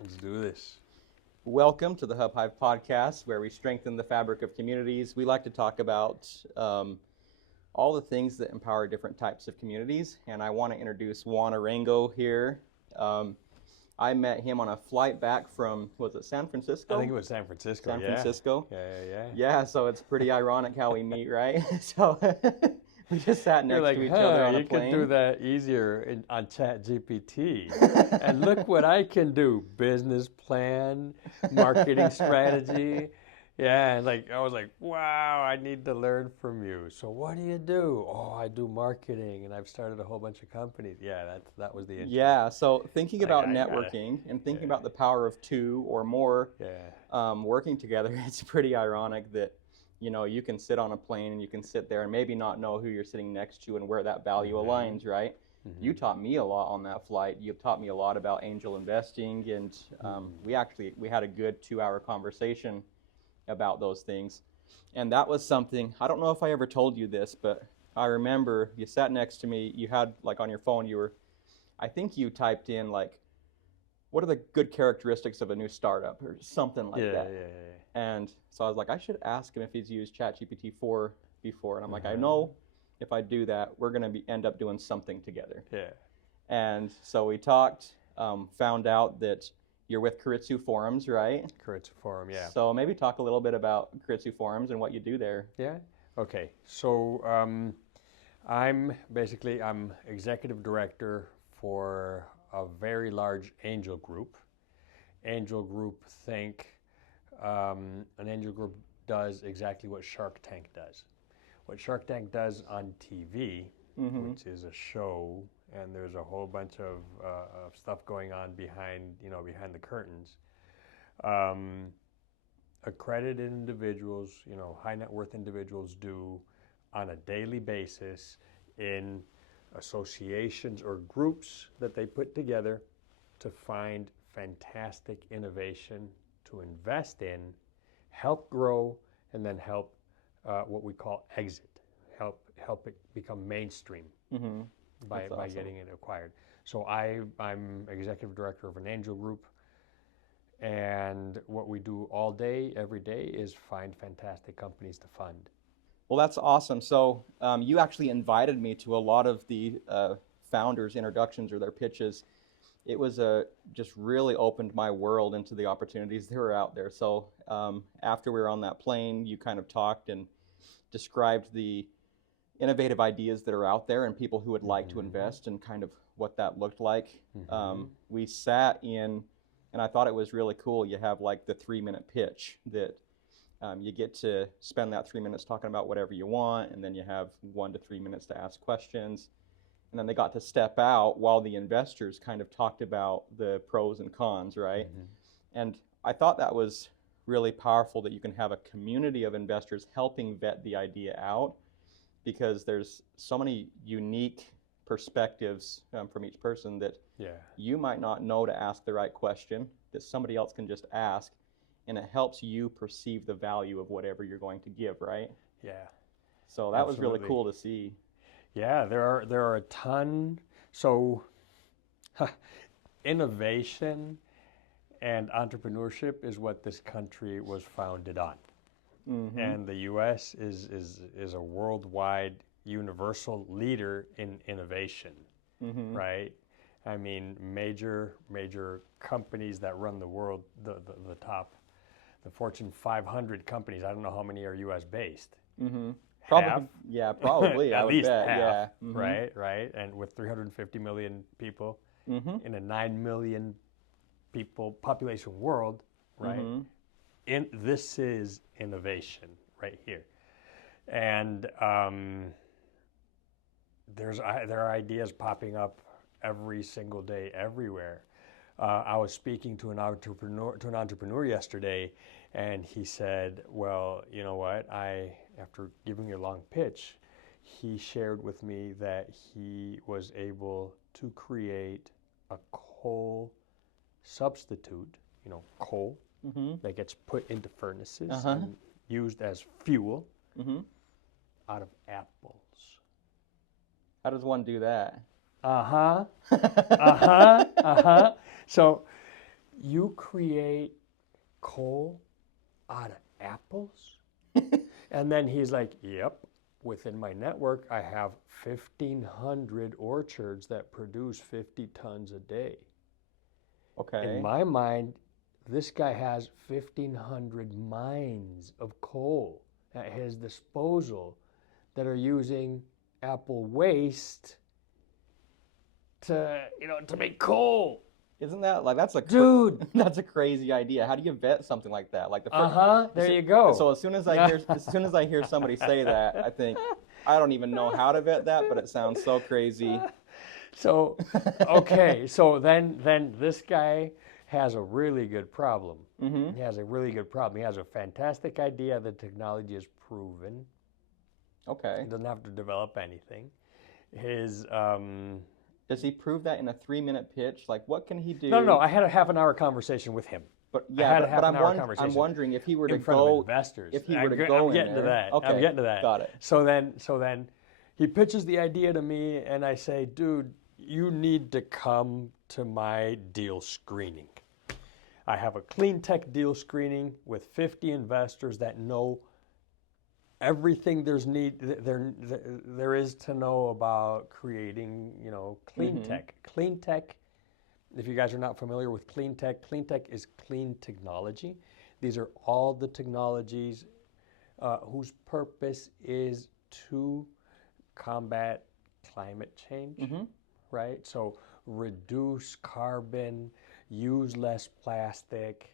Let's do this. Welcome to the HubHive podcast, where we strengthen the fabric of communities. We like to talk about all the things that empower different types of communities. And I want to introduce Juan Arango here. I met him on a flight back from, was it San Francisco? I think it was San Francisco. San Francisco. Yeah. Yeah, so it's pretty ironic how we meet, right? So we just sat You're next like, to each other on a you plane. could do that easier on ChatGPT. And look what I can do. Business plan, marketing strategy. Yeah, and I was like, wow, I need to learn from you. So what do? Oh, I do marketing, and I've started a whole bunch of companies. Yeah, that was the intro. Yeah, so thinking about I got it. networking and thinking Yeah. about the power of two or more Yeah. working together, it's pretty ironic that you can sit on a plane and you can sit there and maybe not know who you're sitting next to and where that value aligns, right? You taught me a lot on that flight. You taught me a lot about angel investing, and we had a good 2-hour conversation about those things. And that was something, I don't know if I ever told you this, but I remember you sat next to me, you had on your phone, I think you typed in what are the good characteristics of a new startup or something like that. Yeah. And so I was like, I should ask him if he's used ChatGPT 4 before. And I'm like, I know if I do that, we're going to end up doing something together. Yeah. And so we talked, found out that you're with Keiretsu Forums, right? Keiretsu Forum, yeah. So maybe talk a little bit about Keiretsu Forums and what you do there. Yeah. Okay. So I'm executive director for a very large angel group. Angel group an angel group does exactly what Shark Tank does. What Shark Tank does on TV, which is a show, and there's a whole bunch of stuff going on behind the curtains. Accredited individuals, high net worth individuals do on a daily basis in associations or groups that they put together to find fantastic innovation to invest in, help grow, and then help what we call exit, help it become mainstream by getting it acquired. So I'm executive director of an angel group. And what we do all day, every day, is find fantastic companies to fund. Well, that's awesome. So you actually invited me to a lot of the founders' introductions or their pitches. It was just really opened my world into the opportunities that were out there. So after we were on that plane, you kind of talked and described the innovative ideas that are out there and people who would like to invest and kind of what that looked like. We sat in, and I thought it was really cool. You have the 3-minute pitch that you get to spend that 3 minutes talking about whatever you want, and then you have 1 to 3 minutes to ask questions. And then they got to step out while the investors kind of talked about the pros and cons, right? And I thought that was really powerful that you can have a community of investors helping vet the idea out, because there's so many unique perspectives from each person that you might not know to ask the right question that somebody else can just ask, and it helps you perceive the value of whatever you're going to give, right? Yeah. So that was really cool to see. Yeah, there are a ton. So innovation and entrepreneurship is what this country was founded on. And the U.S. is a worldwide universal leader in innovation, right? I mean, major companies that run the world, the Fortune 500 companies, I don't know how many are U.S. based. Probably, half? Yeah, probably. At least bet. half, Yeah. right? And with 350 million people in a 9 million people population world, right? This is innovation right here. And there are ideas popping up every single day, everywhere. I was speaking to an entrepreneur yesterday, and he said, "Well, you know what? After giving a long pitch, he shared with me that he was able to create a coal substitute, coal that gets put into furnaces and used as fuel out of apples." How does one do that? So you create coal out of apples? And then he's like, yep, within my network, I have 1,500 orchards that produce 50 tons a day. Okay. In my mind, this guy has 1,500 mines of coal at his disposal that are using apple waste to, to make coal. Isn't that like that's a Dude. that's a crazy idea? How do you vet something like that? Like the first, There you go. So as soon as I hear somebody say that, I think I don't even know how to vet that, but it sounds so crazy. So okay, so then this guy has a really good problem. Mm-hmm. He has a really good problem. He has a fantastic idea. The technology is proven. Okay. He doesn't have to develop anything. His Does he prove that in a 3-minute pitch? Like, what can he do? No. I had a half-an-hour conversation with him. But yeah, I'm wondering if he were to in front of go. investors. If he were to go I'm getting in to there. that. Okay. I'm getting to that. Got it. So then he pitches the idea to me, and I say, dude, you need to come to my deal screening. I have a clean tech deal screening with 50 investors that know everything there is to know about creating, clean tech. Clean tech, if you guys are not familiar with clean tech is clean technology. These are all the technologies whose purpose is to combat climate change, right? So reduce carbon, use less plastic,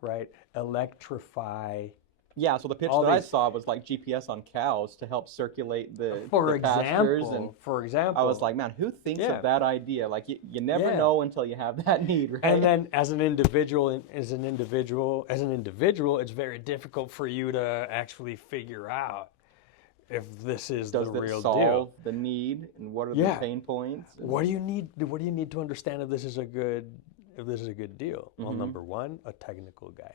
right? Electrify. Yeah, so the pitch that I saw was like GPS on cows to help circulate the pastures. And for example, I was like, man, who thinks of that idea? Like, you never know until you have that need, right? And then as an individual, it's very difficult for you to actually figure out if this is the real Does it solve deal. the need, and what are the pain points? What do you need to understand if this is a good deal? Well, number one, a technical guy.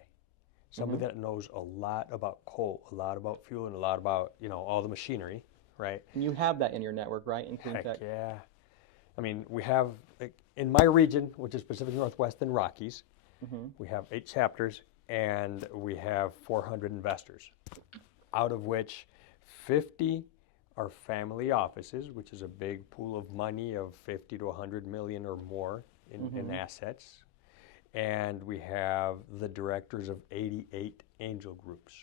Somebody that knows a lot about coal, a lot about fuel, and a lot about, all the machinery, right? And you have that in your network, right, in clean tech? Heck yeah. I mean, we have, in my region, which is Pacific Northwest and Rockies, we have 8 chapters, and we have 400 investors, out of which 50 are family offices, which is a big pool of money of 50 to 100 million or more in assets. And we have the directors of 88 angel groups.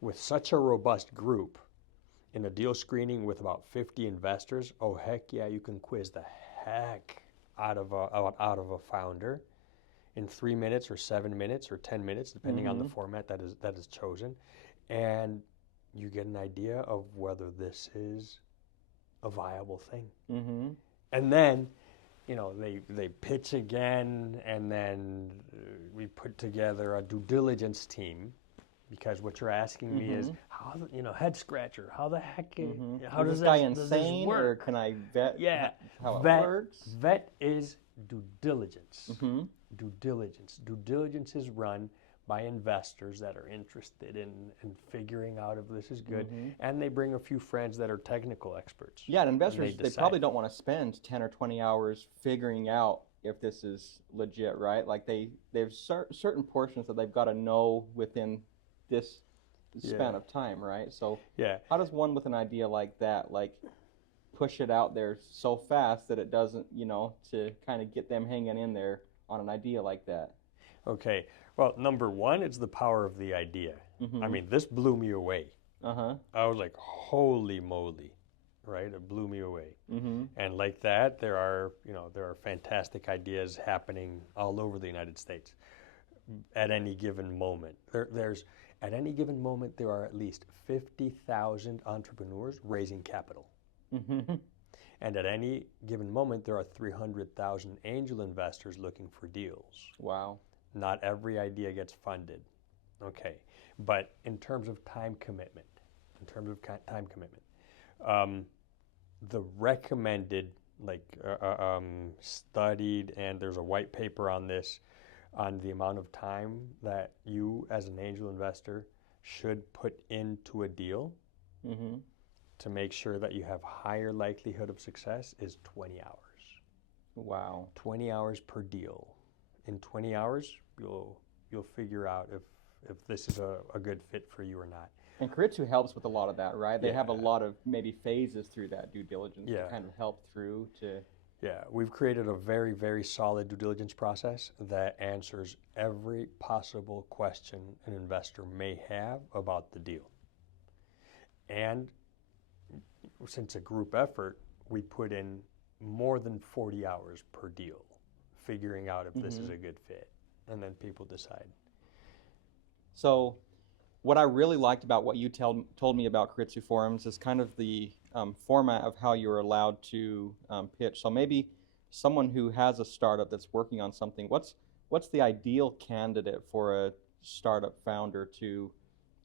With such a robust group, in a deal screening with about 50 investors, oh heck yeah, you can quiz the heck out of a founder in 3 minutes or 7 minutes or 10 minutes, depending on the format that is chosen, and you get an idea of whether this is a viable thing. And then, they pitch again, and then we put together a due diligence team, because what you're asking me is, how, head scratcher, how the heck, how does this guy does insane, this work? or can I vet how it works? Vet is due diligence. Due diligence. Due diligence is run by investors that are interested in figuring out if this is good, and they bring a few friends that are technical experts. Yeah, and investors, they probably don't want to spend 10 or 20 hours figuring out if this is legit, right? Like there's certain portions that they've got to know within this span of time, right? So how does one with an idea like that, like, push it out there so fast that it doesn't, to kind of get them hanging in there on an idea like that? Okay. Well, number one, it's the power of the idea. I mean, this blew me away. I was like, holy moly, right? It blew me away. And like that, there are fantastic ideas happening all over the United States at any given moment. At any given moment, there are at least 50,000 entrepreneurs raising capital. And at any given moment, there are 300,000 angel investors looking for deals. Wow. Not every idea gets funded. Okay. But in terms of time commitment, the recommended, studied, and there's a white paper on this, on the amount of time that you as an angel investor should put into a deal to make sure that you have higher likelihood of success, is 20 hours. Wow. 20 hours per deal in 20 hours, you'll figure out if this is a good fit for you or not. And Keiretsu helps with a lot of that, right? They have a Yeah. lot of maybe phases through that due diligence to Yeah. kind of help through to. Yeah, we've created a very, very solid due diligence process that answers every possible question an investor may have about the deal. And since a group effort, we put in more than 40 hours per deal, figuring out if this is a good fit, and then people decide. So what I really liked about what you told me about Keiretsu forums is kind of the format of how you're allowed to pitch. So maybe someone who has a startup that's working on something, what's the ideal candidate for a startup founder to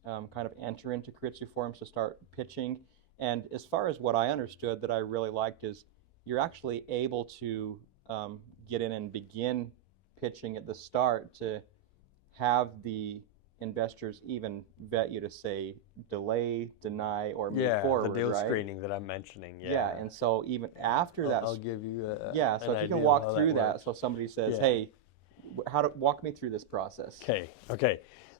kind of enter into Keiretsu forums to start pitching? And as far as what I understood that I really liked is you're actually able to get in and begin pitching at the start to have the investors even vet you to say delay, deny, or move forward, the deal right? screening that I'm mentioning. Yeah, and so even after that, I'll give you so if an you idea can of walk how through that, works. so somebody says, Yeah. hey, walk me through this process. Okay.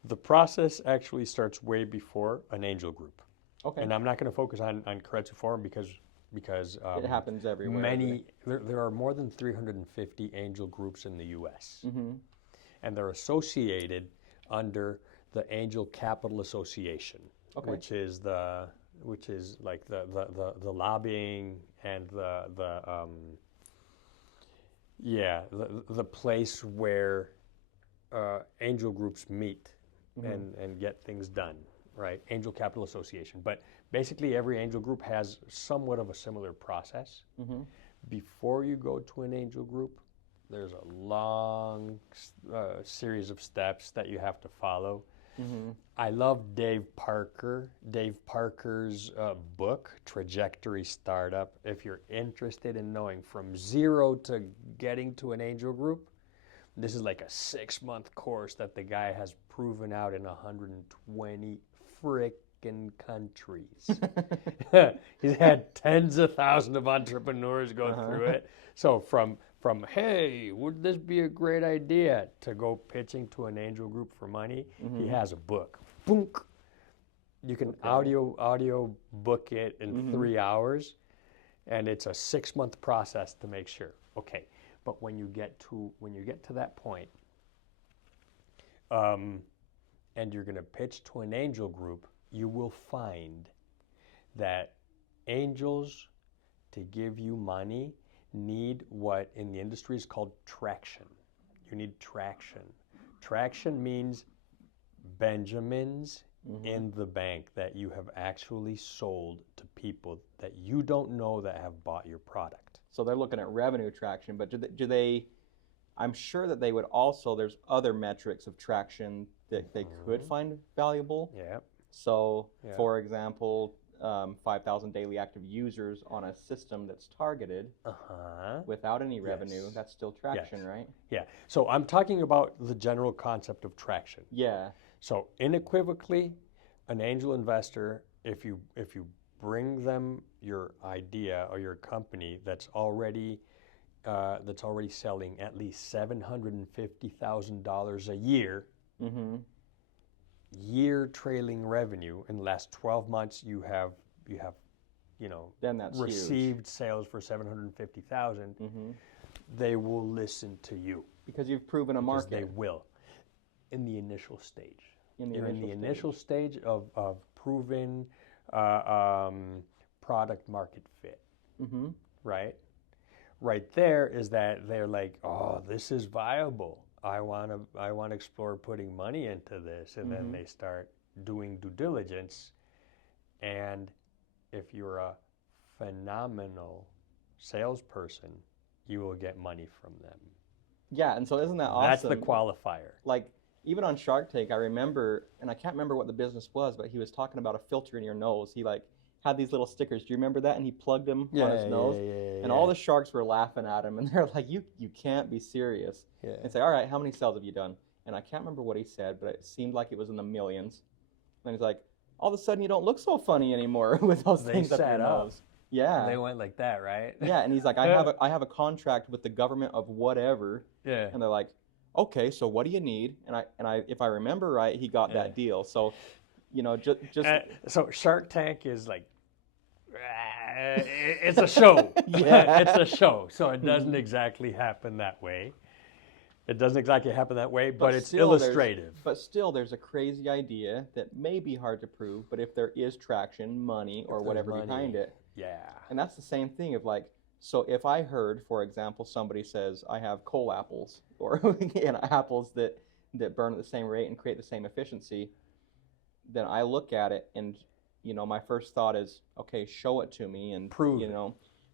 The process actually starts way before an angel group. Okay. And I'm not going to focus on Keiretsu Forum because It happens everywhere. there are more than 350 angel groups in the U.S. Mm-hmm. And they're associated under the Angel Capital Association, Okay. which is like the lobbying and the place where angel groups meet and get things done, right? Angel Capital Association. But basically every angel group has somewhat of a similar process. Mm-hmm. Before you go to an angel group, there's a long series of steps that you have to follow. Mm-hmm. I love Dave Parker's book, Trajectory Startup. If you're interested in knowing from zero to getting to an angel group, this is like a 6-month course that the guy has proven out in 120 frickin' countries. He's had tens of thousands of entrepreneurs go through it. So from hey, would this be a great idea, to go pitching to an angel group for money, he has a book. Boonk. You can audio book it in 3 hours, and it's a 6-month process to make sure. Okay, but when you get to that point, and you're going to pitch to an angel group, you will find that angels, to give you money, need what in the industry is called traction. You need traction. Traction means Benjamins in the bank that you have actually sold to people that you don't know that have bought your product. So they're looking at revenue traction, but do they I'm sure that they would also, there's other metrics of traction that they could find valuable. Yeah. So, for example, 5,000 daily active users on a system that's targeted without any revenue, that's still traction, right? Yeah. So I'm talking about the general concept of traction. Yeah. So unequivocally, an angel investor, if you bring them your idea or your company that's already selling at least $750,000 a year, year trailing revenue in the last 12 months, you have then that's received huge. sales for $750,000. They will listen to you because you've proven a market. They will, in the initial stage. In the initial stage of proven product market fit, right? Right there is that they're like, oh, this is viable. I want to explore putting money into this, and then they start doing due diligence. And if you're a phenomenal salesperson, you will get money from them. Yeah, and so isn't that awesome? That's the qualifier. Like, even on Shark Tank, I remember, and I can't remember what the business was, but he was talking about a filter in your nose. He had these little stickers. Do you remember that? And he plugged them on his nose. And all the sharks were laughing at him, and they're like, you can't be serious. And say, all right, how many sales have you done? And I can't remember what he said, but it seemed like it was in the millions. And he's like, all of a sudden you don't look so funny anymore with those things up your nose. Yeah. They went like that, right? Yeah, and he's like, I have a contract with the government of whatever. Yeah. And they're like, okay, so what do you need? And if I remember right, he got that deal. So, just So Shark Tank is like, it's a show. yeah. It's a show. So it doesn't Mhm. exactly happen that way. It doesn't exactly happen that way, but it's still illustrative. But still, there's a crazy idea that may be hard to prove, but if there is traction, money, or If there's whatever behind money, it, yeah. and that's the same thing of like, so if I heard, for example, somebody says, I have coal apples, or apples that burn at the same rate and create the same efficiency, then I look at it and, my first thought is, okay, show it to me and Prove it.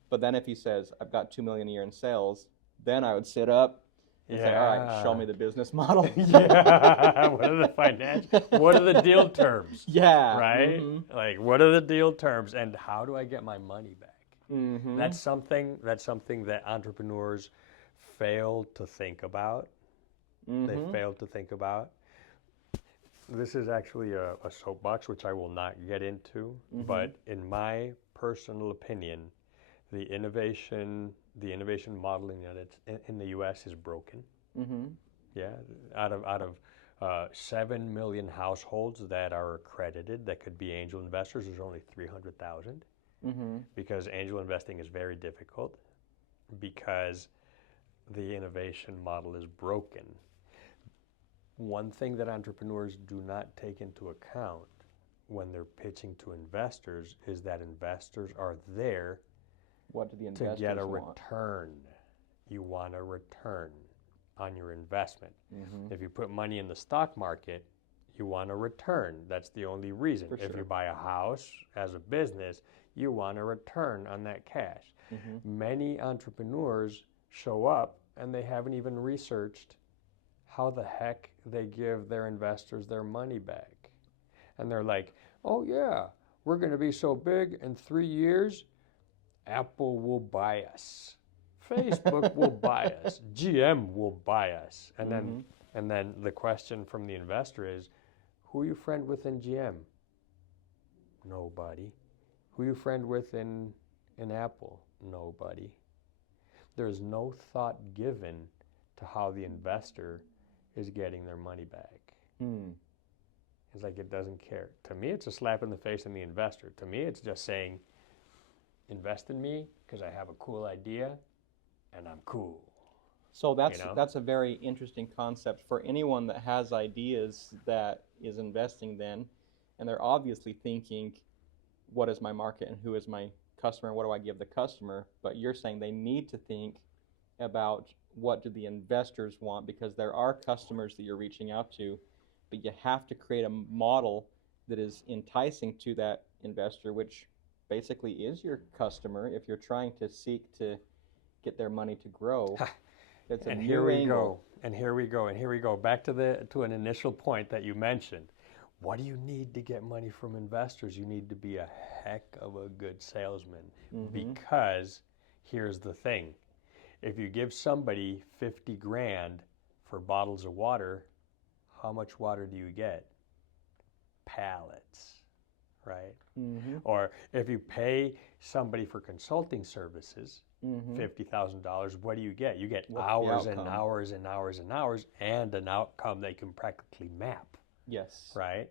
But then if he says, I've got 2 million a year in sales, then I would sit up and say, all right, show me the business model. Yeah. What are the deal terms? Yeah. Right? Mm-hmm. Like, what are the deal terms and how do I get my money back? Mm-hmm. That's something that entrepreneurs fail to think about. Mm-hmm. They fail to think about. This is actually a soapbox, which I will not get into, but in my personal opinion, the innovation modeling in the U.S. is broken. Mm-hmm. Yeah, out of 7 million households that are accredited that could be angel investors, there's only 300,000 because angel investing is very difficult because the innovation model is broken. One thing that entrepreneurs do not take into account when they're pitching to investors is that investors are there What do the to investors get a want? return. You want a return on your investment. If you put money in the stock market, you want a return. That's the only reason. If you buy a house as a business, you want a return on that cash. Many entrepreneurs show up and they haven't even researched how the heck they give their investors their money back. And they're like, oh yeah, we're going to be so big in 3 years, Apple will buy us. Facebook will buy us. GM will buy us. And then the question from the investor is, who are you friend with in GM? Nobody. Who are you friend with in Apple? Nobody. There's no thought given to how the investor is getting their money back. It's like it doesn't care. To me, it's a slap in the face in the investor. To me, it's just saying, invest in me because I have a cool idea and I'm cool. So that's a very interesting concept for anyone that has ideas that is investing then, and they're obviously thinking, what is my market and who is my customer and what do I give the customer? But you're saying they need to think about what do the investors want, because there are customers that you're reaching out to, but you have to create a model that is enticing to that investor, which basically is your customer if you're trying to seek to get their money to grow. It's a new angle. And here we go. Back to an initial point that you mentioned. What do you need to get money from investors? You need to be a heck of a good salesman, because here's the thing. If you give somebody 50 grand for bottles of water, how much water do you get? Pallets, right? Or if you pay somebody for consulting services, $50,000, what do you get? You get hours and hours and hours and hours and an outcome they can practically map. Yes. Right?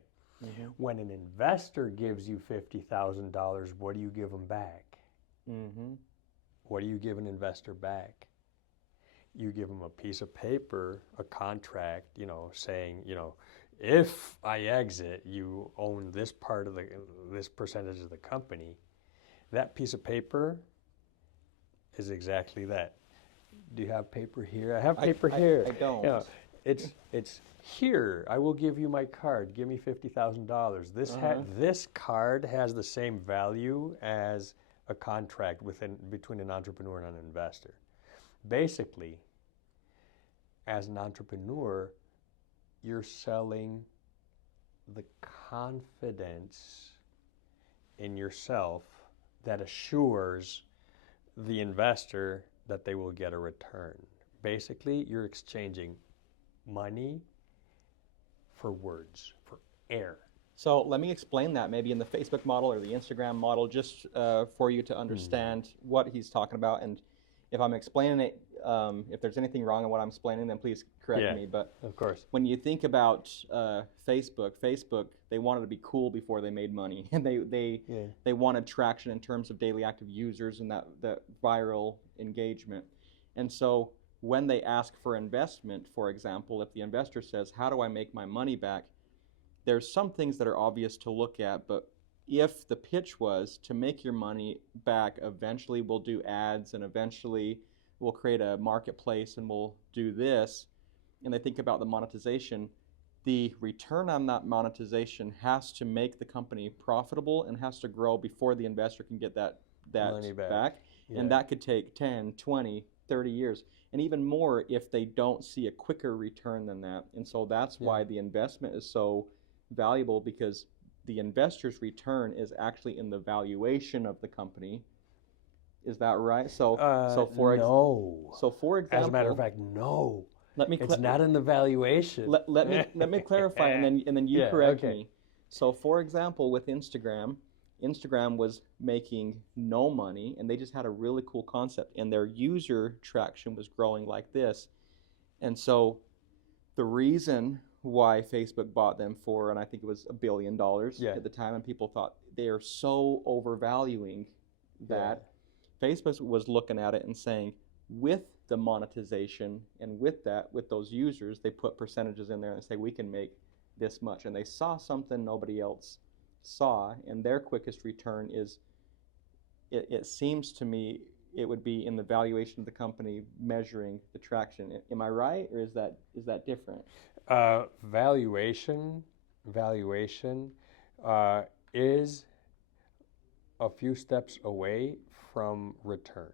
When an investor gives you $50,000, what do you give them back? What do you give an investor back? You give them a piece of paper, a contract, saying, if I exit, you own this percentage of the company. That piece of paper is exactly that. Do you have paper here? I have paper here. I don't. It's here. I will give you my card. Give me $50,000. This card has the same value as a contract between an entrepreneur and an investor. Basically, as an entrepreneur, you're selling the confidence in yourself that assures the investor that they will get a return. Basically, you're exchanging money for words, for air. So let me explain that maybe in the Facebook model or the Instagram model, just for you to understand what he's talking about. And if I'm explaining it, if there's anything wrong in what I'm explaining, then please correct me. But of course. when you think about Facebook, they wanted to be cool before they made money, and they wanted traction in terms of daily active users and that viral engagement. And so when they ask for investment, for example, if the investor says, "How do I make my money back?" There's some things that are obvious to look at, but if the pitch was to make your money back, eventually we'll do ads, and eventually we'll create a marketplace, and we'll do this, and they think about the monetization, the return on that monetization has to make the company profitable and has to grow before the investor can get that Money back. Yeah. And that could take 10, 20, 30 years, and even more if they don't see a quicker return than that. And so that's why the investment is so valuable, because the investor's return is actually in the valuation of the company. Is that right? So for example, as a matter of fact, no. It's not in the valuation. Let me clarify, and then you correct me. So for example, with Instagram was making no money, and they just had a really cool concept, and their user traction was growing like this. And so the reason why Facebook bought them for, and I think it was $1 billion at the time, and people thought they are so overvaluing that. Facebook was looking at it and saying, with the monetization and with those users, they put percentages in there and say, we can make this much. And they saw something nobody else saw, and their quickest return is, it seems to me, it would be in the valuation of the company measuring the traction. Am I right, or is that different? Valuation is a few steps away from returns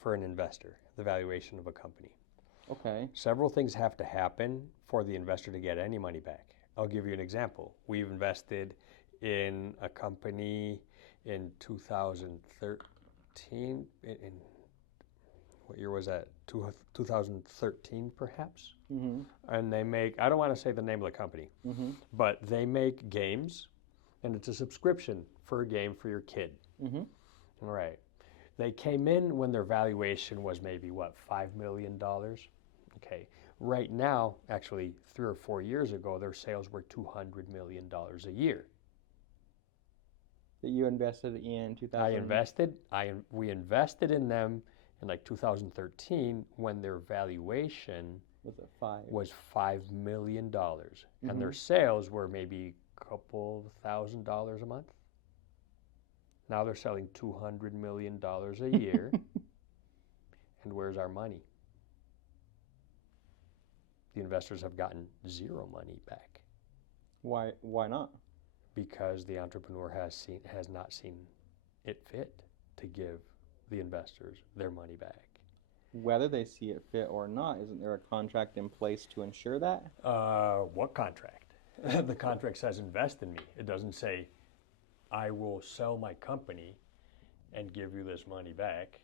for an investor, the valuation of a company. Okay. Several things have to happen for the investor to get any money back. I'll give you an example. We've invested in a company in 2013. What year was that? 2013, perhaps? Mm-hmm. And they make, I don't want to say the name of the company, but they make games, and it's a subscription for a game for your kid. Mm-hmm. All right. They came in when their valuation was maybe, $5 million? Okay. Right now, actually 3 or 4 years ago, their sales were $200 million a year. That you invested in 2000? We invested in them in like 2013 when their valuation was $5 million. And their sales were maybe a couple $1,000s a month. Now they're selling $200 million a year. And where's our money? The investors have gotten zero money back. Why not? Because the entrepreneur has not seen it fit to give the investors their money back. Whether they see it fit or not, isn't there a contract in place to ensure that? What contract? The contract says invest in me. It doesn't say I will sell my company and give you this money back.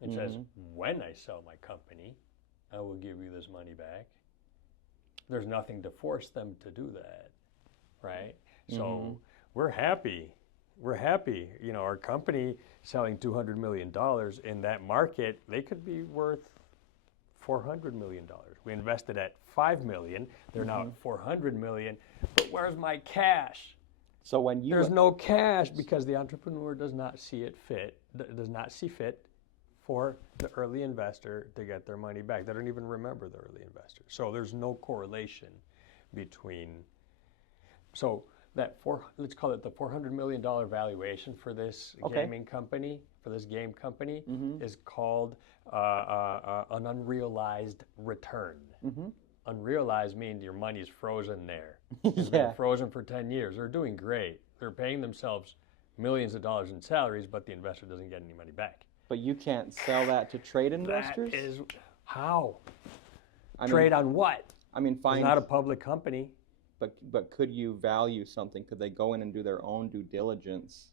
It says when I sell my company, I will give you this money back. There's nothing to force them to do that, right? So we're happy. We're happy. You know, our company selling $200 million in that market, they could be worth $400 million. We invested at $5 million. They're now at $400 million. But where's my cash? So when there's no cash because the entrepreneur does not see fit for the early investor to get their money back. They don't even remember the early investor. So there's no correlation between. So let's call it the $400 million valuation for this gaming company, for this game company, is called an unrealized return. Unrealized means your money's frozen there. It's been frozen for 10 years. They're doing great. They're paying themselves millions of dollars in salaries, but the investor doesn't get any money back. But you can't sell that to trade investors? That is how? Trade on what? I mean, fine. It's not a public company. But could you value something? Could they go in and do their own due diligence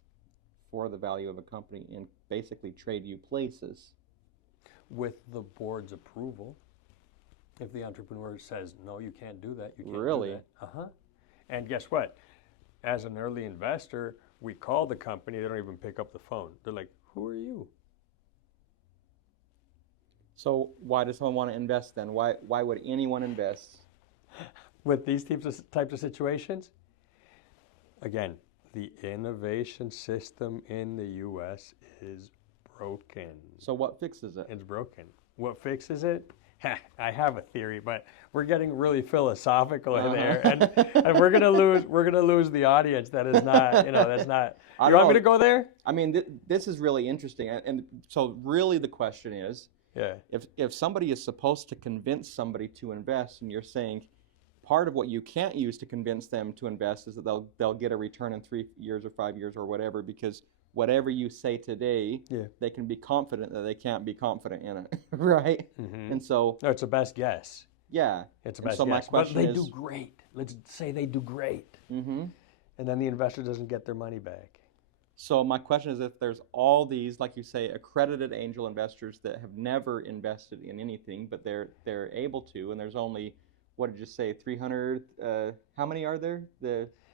for the value of a company and basically trade you places? With the board's approval. If the entrepreneur says, no, you can't do that, you can't really? do that. And guess what? As an early investor, we call the company, they don't even pick up the phone. They're like, who are you? So why does someone want to invest then? Why would anyone invest? With these types of situations, again, the innovation system in the U.S. is broken. So what fixes it? It's broken. What fixes it? I have a theory, but we're getting really philosophical in there, and we're gonna lose the audience. That is not, that's not. You want me to go there? I mean, this is really interesting, and so really the question is, Yeah. if somebody is supposed to convince somebody to invest, and you're saying part of what you can't use to convince them to invest is that they'll get a return in 3 years or 5 years or whatever, because whatever you say today, they can be confident that they can't be confident in it, right? Mm-hmm. And so no, it's a best guess. Yeah, it's a best so guess. my question but they is, do great. Let's say they do great, mm-hmm. and then the investor doesn't get their money back. So my question is, if there's all these, like you say, accredited angel investors that have never invested in anything, but they're able to, and there's only, what did you say, 300? How many are there?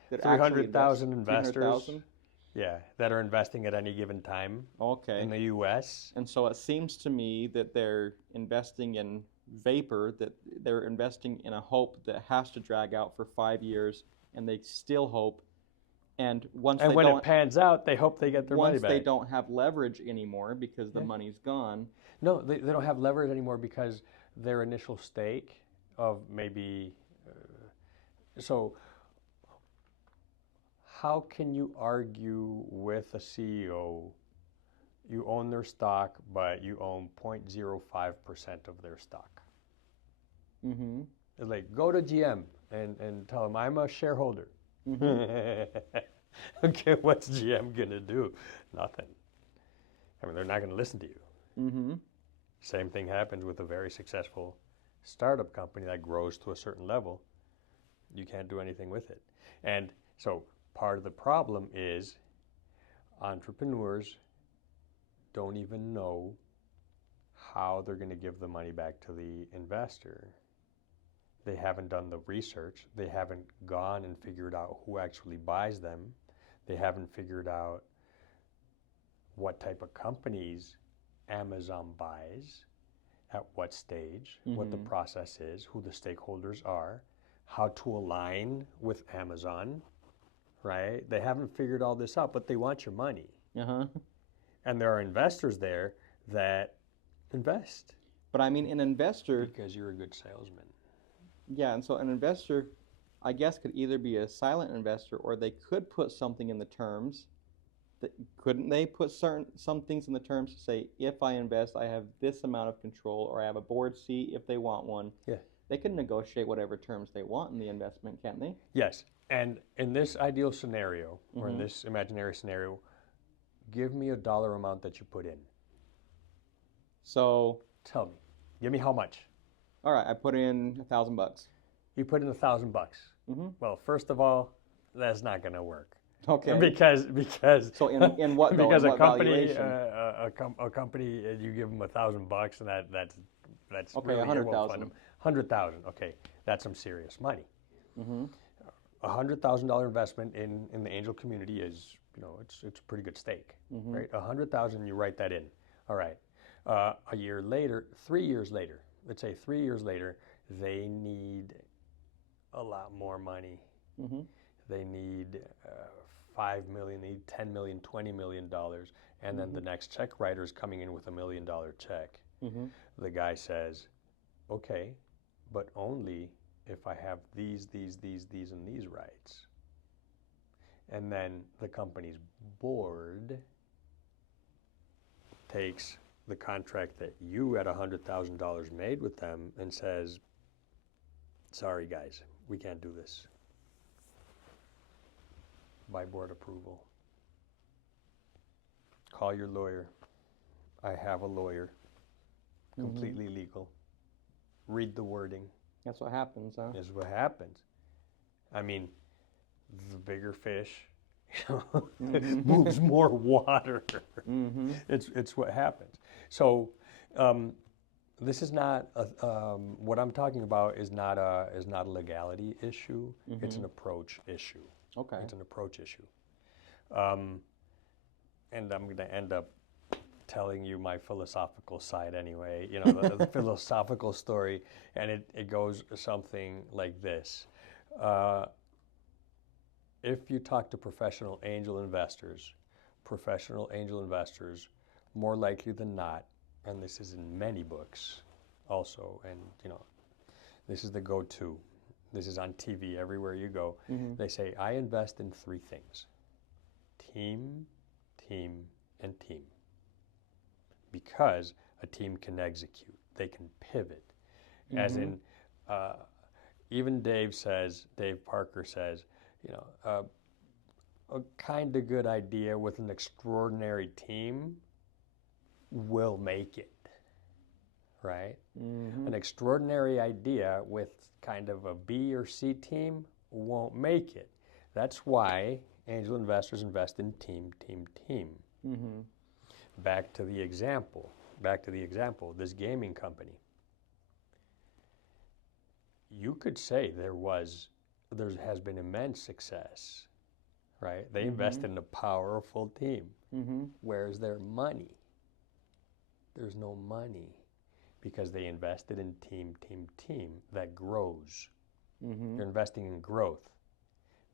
300,000 investors. 300,000? Yeah, that are investing at any given time. Okay. In the U.S. And so it seems to me that they're investing in vapor, that they're investing in a hope that has to drag out for 5 years, and they still hope. And when it pans out, they hope they get their money back. Once they don't have leverage anymore because the money's gone. No, they don't have leverage anymore because their initial stake of maybe. So how can you argue with a CEO? You own their stock, but you own 0.05% of their stock. Mm-hmm. It's like, go to GM and tell them, I'm a shareholder. Mm-hmm. Okay, what's GM going to do? Nothing. I mean, they're not going to listen to you. Mm-hmm. Same thing happens with a very successful startup company that grows to a certain level. You can't do anything with it. And so part of the problem is entrepreneurs don't even know how they're going to give the money back to the investor. They haven't done the research. They haven't gone and figured out who actually buys them. They haven't figured out what type of companies Amazon buys, at what stage, what the process is, who the stakeholders are, how to align with Amazon, right? They haven't figured all this out, but they want your money. Uh-huh. And there are investors there that invest. But I mean, an investor... Because you're a good salesman. Yeah, and so an investor, I guess, could either be a silent investor, or they could put something in the terms. Couldn't they put some things in the terms to say, if I invest, I have this amount of control, or I have a board seat if they want one? Yeah. They can negotiate whatever terms they want in the investment, can't they? Yes. And in this ideal scenario, or in this imaginary scenario, give me a dollar amount that you put in. So... Tell me. Give me how much? All right, I put in $1,000. You put in $1,000. Mm-hmm. Well, first of all, that's not going to work. Okay. Because so in what though? Because in a what company valuation? a company you give them $1,000 and that's okay, really 100,000. 100,000. Okay, that's some serious money. Mm-hmm. $100,000 investment in the angel community is it's a pretty good stake, right? 100,000, you write that in. All right. A year later, 3 years later. Let's say 3 years later, they need a lot more money. Mm-hmm. They need $5 million, they need $10 million, $20 million, and then the next check writer is coming in with $1 million check. Mm-hmm. The guy says, okay, but only if I have these, and these rights. And then the company's board takes the contract that you at $100,000 made with them and says, sorry guys, we can't do this. By board approval. Call your lawyer. I have a lawyer. Completely legal. Read the wording. That's what happens, huh? This is what happens. I mean, the bigger fish moves more water. It's what happens. So this is not what I'm talking about is not a legality issue. It's an approach issue. Okay. It's an approach issue. And I'm going to end up telling you my philosophical side anyway, you know, the philosophical story, and it goes something like this. If you talk to professional angel investors, more likely than not, and this is in many books also, and you know, this is the go-to. This is on TV everywhere you go. Mm-hmm. They say, I invest in three things: team, team, and team. Because a team can execute, they can pivot. Mm-hmm. As in, even Dave Parker says, you know, a kind of good idea with an extraordinary team will make it, right? Mm-hmm. An extraordinary idea with kind of a B or C team won't make it. That's why angel investors invest in team, team, team. Mm-hmm. Back to the example, this gaming company. You could say there has been immense success, right? They invested in a powerful team. Mm-hmm. Where's their money? There's no money because they invested in team, team, team that grows. Mm-hmm. You're investing in growth.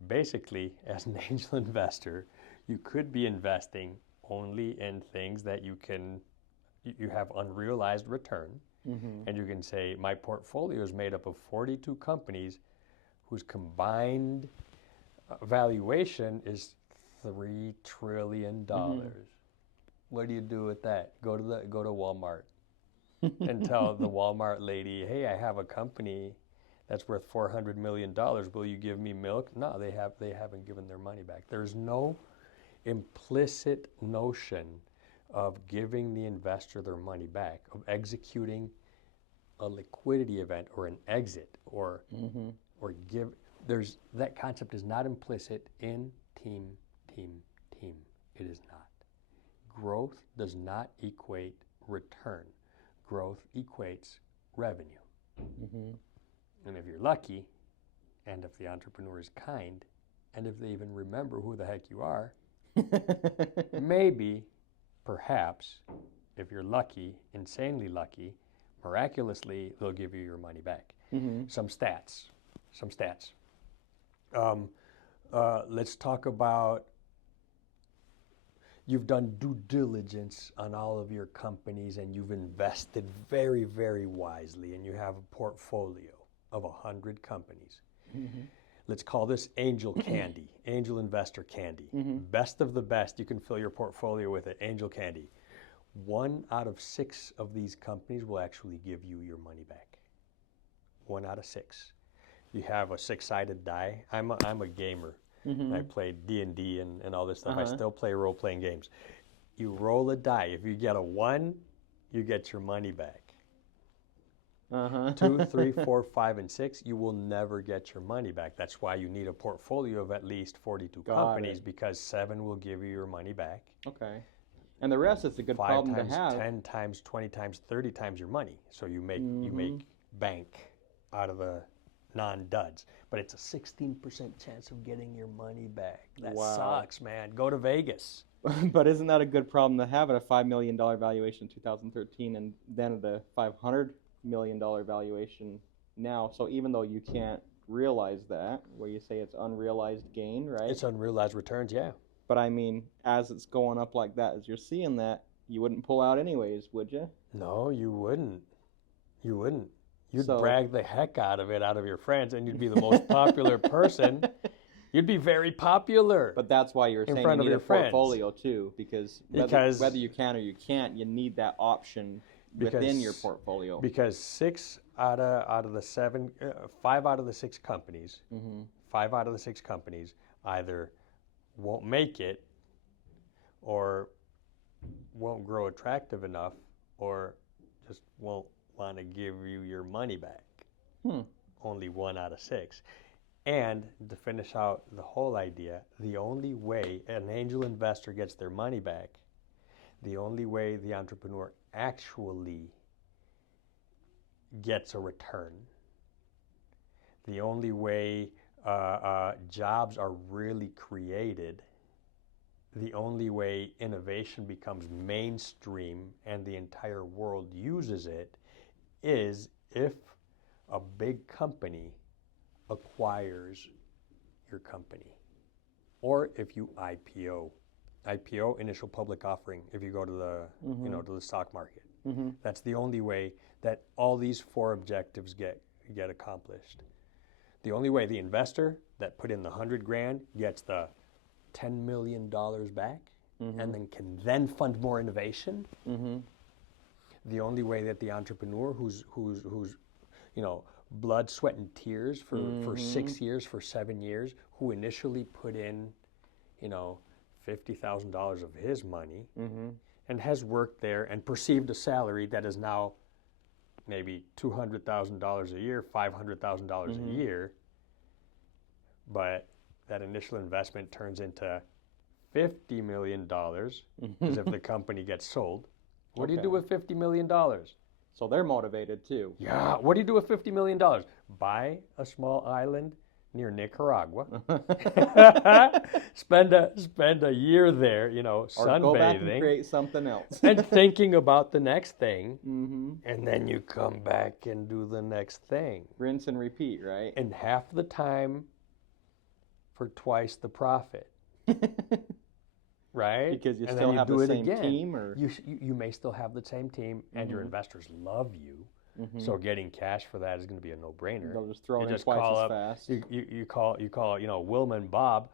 Basically, as an angel investor, you could be investing only in things that you have unrealized return. Mm-hmm. And you can say, my portfolio is made up of 42 companies whose combined valuation is $3 trillion. Mm-hmm. What do you do with that? Go to Walmart and tell the Walmart lady, hey, I have a company that's worth $400 million. Will you give me milk? No, they haven't given their money back. There's no implicit notion of giving the investor their money back, of executing a liquidity event or an exit, or give. That concept is not implicit in team, team, team. It is not. Growth does not equate return. Growth equates revenue. Mm-hmm. And if you're lucky, and if the entrepreneur is kind, and if they even remember who the heck you are, maybe, perhaps, if you're lucky, insanely lucky, miraculously, they'll give you your money back. Mm-hmm. Some stats. Let's talk about, you've done due diligence on all of your companies and you've invested very, very wisely, and you have a portfolio of 100 companies. Mm-hmm. Let's call this angel candy, angel investor candy. Mm-hmm. Best of the best, you can fill your portfolio with it, angel candy. 1 out of 6 of these companies will actually give you your money back. 1 out of 6. You have a 6-sided die. I'm a gamer. Mm-hmm. I played D&D and all this stuff. I still play role-playing games. You roll a die. If you get a 1, you get your money back. 2, 3, 4, 5, and 6, you will never get your money back. That's why you need a portfolio of at least 42 companies, because 7 will give you your money back. Okay. And the rest is a good 5 problem times, to have. 10 times, 20 times, 30 times your money. So you make bank out of the non-duds. But it's a 16% chance of getting your money back. That sucks, man. Go to Vegas. But isn't that a good problem to have at a $5 million valuation in 2013 and then at a $500 million valuation now? So even though you can't realize that, where you say it's unrealized gain, right? It's unrealized returns, yeah. But I mean, as it's going up like that, as you're seeing that, you wouldn't pull out anyways, would you? No, you wouldn't. You'd brag the heck out of your friends, and you'd be the most popular person. You'd be very popular. But that's why you're saying you need a portfolio too, because whether you can or you can't, you need that option within your portfolio. Because 5 out of the 6 companies, 5 out of the 6 companies either won't make it, or won't grow attractive enough, or just won't want to give you your money back. Only 1 out of 6. And to finish out the whole idea, the only way an angel investor gets their money back, the only way the entrepreneur actually gets a return, the only way jobs are really created, the only way innovation becomes mainstream and the entire world uses it is if a big company acquires your company, or if you IPO. IPO, initial public offering, if you go to the, to the stock market. That's the only way that all these 4 objectives get accomplished. The only way the investor that put in the 100 grand gets the $10 million back and then can then fund more innovation. The only way that the entrepreneur who's blood, sweat, and tears for 6 years, for 7 years, who initially put in, $50,000 of his money and has worked there and perceived a salary that is now maybe $200,000 a year, $500,000 a year, but that initial investment turns into $50 million as if the company gets sold. What do you do with $50 million? So they're motivated too. Yeah. What do you do with $50 million? Buy a small island near Nicaragua. spend a year there, sunbathing. Or go back and create something else. And thinking about the next thing. And then you come back and do the next thing. Rinse and repeat, right? And half the time for twice the profit. Right? Because you still have the same team? Or? You may still have the same team, and your investors love you. So getting cash for that is going to be a no-brainer. They'll just throw it in twice as fast. You call Wilma and Bob.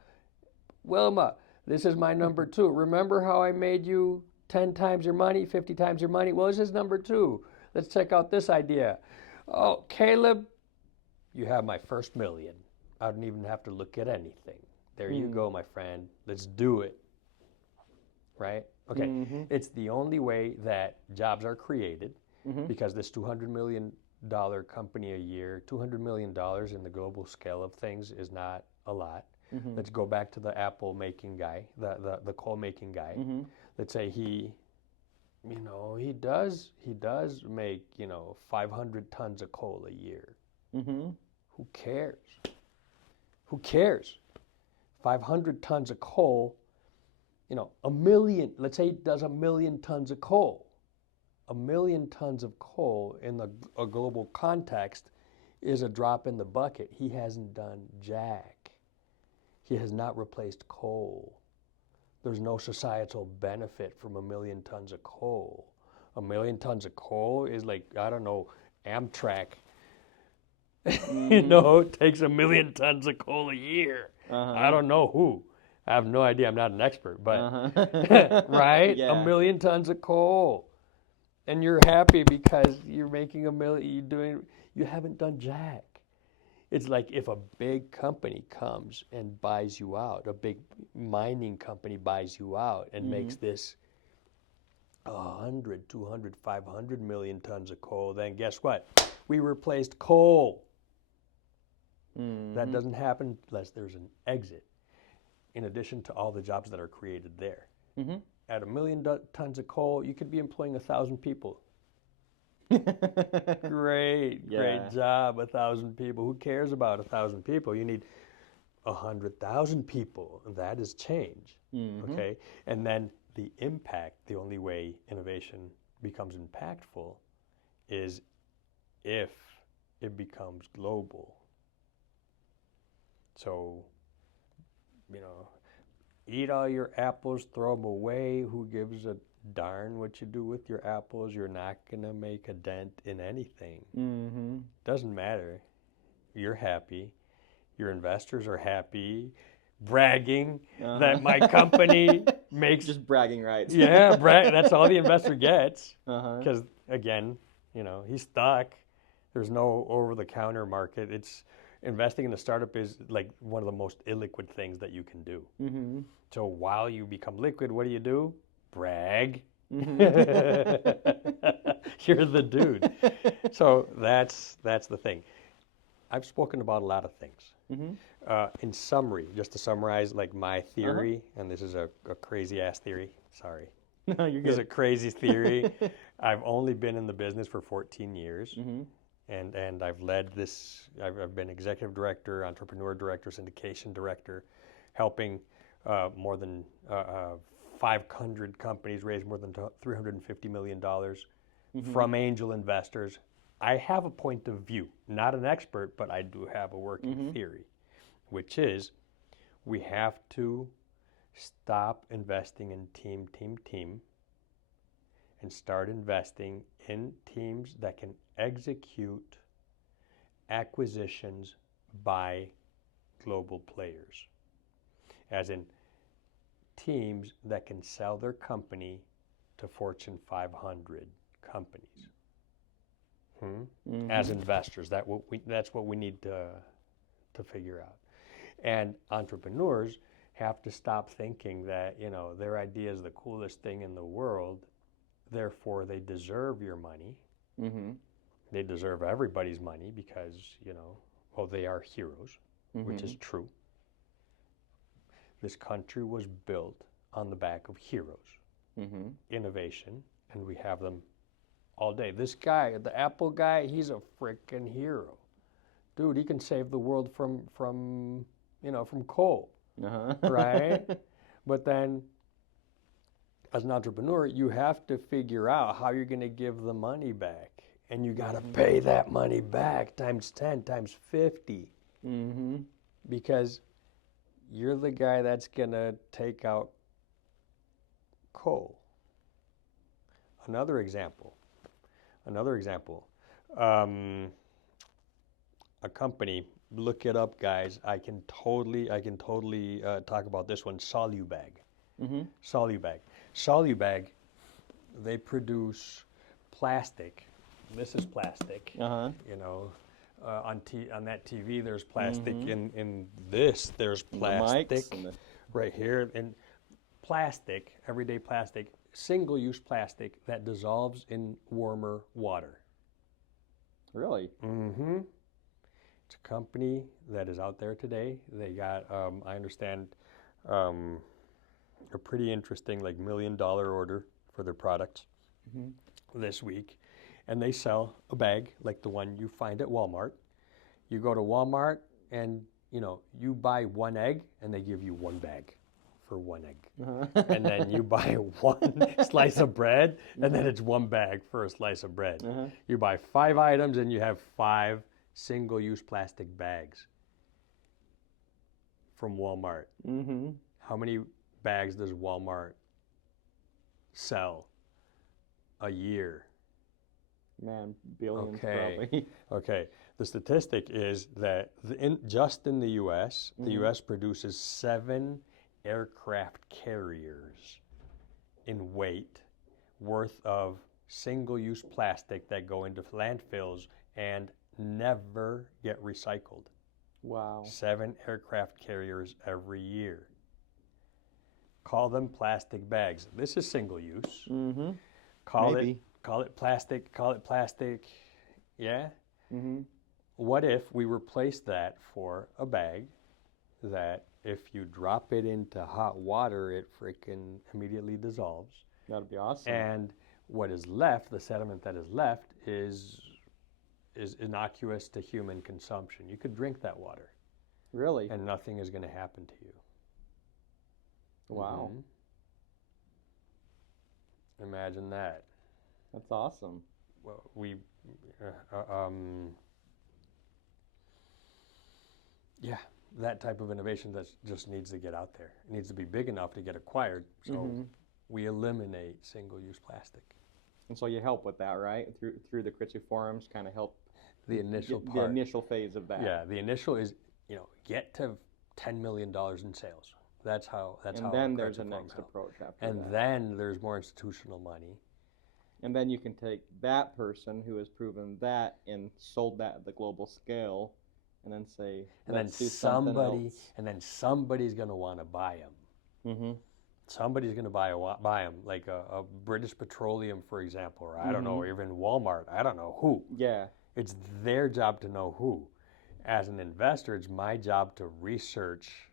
Wilma, this is my number 2. Remember how I made you 10 times your money, 50 times your money? Well, this is number 2. Let's check out this idea. Oh, Caleb, you have my first $1 million. I don't even have to look at anything. There you go, my friend. Let's do it. Right? Okay. It's the only way that jobs are created. Because this $200 million company a year, $200 million in the global scale of things is not a lot. Let's go back to the apple making guy, the coal making guy. Let's say he does make 500 tons of coal a year. Who cares? Who cares? 500 tons of coal. A million. Let's say he does 1 million tons of coal. 1 million tons of coal in a global context is a drop in the bucket. He hasn't done jack. He has not replaced coal. There's no societal benefit from 1 million tons of coal. 1 million tons of coal is like, I don't know, Amtrak. It takes 1 million tons of coal a year. I don't know who. I have no idea. I'm not an expert, but right? Yeah. 1 million tons of coal. And you're happy because you're making 1 million, you haven't done jack. It's like if a big company comes and buys you out, a big mining company buys you out and makes this 100, 200, 500 million tons of coal, then guess what? We replaced coal. That doesn't happen unless there's an exit, in addition to all the jobs that are created there. At 1 million tons of coal, you could be employing 1,000 people. Great job, 1,000 people. Who cares about 1,000 people? You need 100,000 people. That is change. Okay, and then the impact. The only way innovation becomes impactful is if it becomes global. So, eat all your apples, throw them away. Who gives a darn what you do with your apples? You're not going to make a dent in anything. Doesn't matter. You're happy. Your investors are happy. Bragging that my company makes... Just bragging rights. Yeah, that's all the investor gets. Because, again, he's stuck. There's no over-the-counter market. Investing in a startup is like one of the most illiquid things that you can do. So while you become liquid, what do? Brag. You're the dude. So that's the thing. I've spoken about a lot of things. In summary, just to summarize like my theory, and this is a crazy ass theory. Sorry. No, you're good. This is a crazy theory. I've only been in the business for 14 years. And I've led this, I've been executive director, entrepreneur director, syndication director, helping more than 500 companies raised more than $350 million from angel investors. I have a point of view, not an expert, but I do have a working theory, which is we have to stop investing in team, and start investing in teams that can execute acquisitions by global players. As in, teams that can sell their company to Fortune 500 companies. As investors, that's what we need to figure out. And entrepreneurs have to stop thinking that, you know, their idea is the coolest thing in the world, therefore they deserve your money. They deserve everybody's money because, you know, well, they are heroes, which is true. This country was built on the back of heroes, innovation, and we have them all day. This guy, the Apple guy, he's a freaking hero. Dude, he can save the world from coal, right? But then, as an entrepreneur, you have to figure out how you're going to give the money back. And you got to pay that money back times 10, times 50. Because you're the guy that's going to take out coal. Another example. A company, look it up, guys. I can totally talk about this one. Solubag. Solubag, they produce plastic. This is plastic. You know, on that TV, there's plastic. In this, there's plastic. Right here, and plastic, everyday plastic, single-use plastic that dissolves in warmer water. Really? It's a company that is out there today. They got, I understand, a pretty interesting, like, $1 million order for their products this week. And they sell a bag like the one you find at Walmart. You go to Walmart and, you know, you buy one egg and they give you one bag for one egg. And then you buy one slice of bread and then it's one bag for a slice of bread. You buy 5 items and you have 5 single-use plastic bags from Walmart. How many bags does Walmart sell a year? Man, billions probably. Okay. The statistic is that just in the U.S., the U.S. produces 7 aircraft carriers in weight worth of single-use plastic that go into landfills and never get recycled. Wow. 7 aircraft carriers every year. Call them plastic bags. This is single-use. Call it plastic. Yeah? What if we replaced that for a bag that if you drop it into hot water, it freaking immediately dissolves? That'd be awesome. And what is left, the sediment that is left, is innocuous to human consumption. You could drink that water. Really? And nothing is going to happen to you. Wow. Imagine that. That's awesome. Well, that type of innovation that just needs to get out there. It needs to be big enough to get acquired, so we eliminate single-use plastic. And so you help with that, right? Through the Keiretsu forums, kind of help the initial part. The initial phase of that. Yeah, the initial is, you know, get to $10 million in sales. That's how. And then there's a next approach after that. And then there's more institutional money. And then you can take that person who has proven that and sold that at the global scale, and then say, let's do something else. And then somebody's going to want to buy them. Somebody's going to buy them, like a British Petroleum, for example, or I don't know, or even Walmart. I don't know who. Yeah. It's their job to know who. As an investor, it's my job to research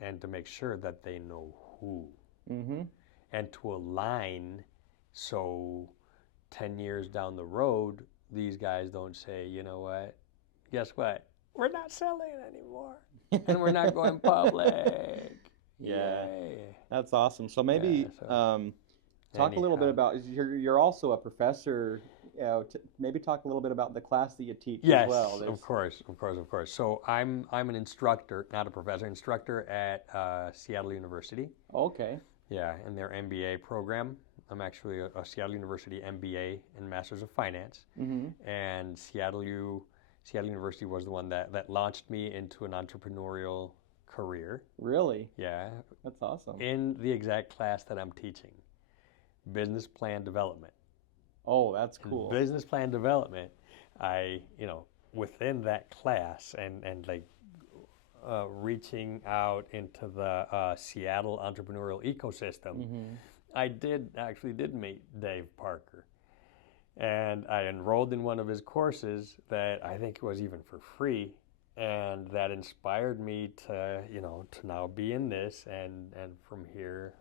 and to make sure that they know who. And to align so 10 years down the road, these guys don't say, you know what, guess what? We're not selling it anymore. And we're not going public. Yeah. Yay. That's awesome. So maybe talk a little bit Anyhow. about, you're also a professor, maybe talk a little bit about the class that you teach as Yes, well. of course. So I'm an instructor, not a professor, instructor at Seattle University. Okay. Yeah, in their MBA program. I'm actually a Seattle University MBA in Masters of Finance, and Seattle University was the one that launched me into an entrepreneurial career. Really? Yeah, That's awesome. in the exact class that I'm teaching, business plan development. Oh, that's cool. In business plan development, I, within that class and like reaching out into the Seattle entrepreneurial ecosystem, I did meet Dave Parker. And I enrolled in one of his courses that I think was even for free. And that inspired me to, to now be in this. And from here,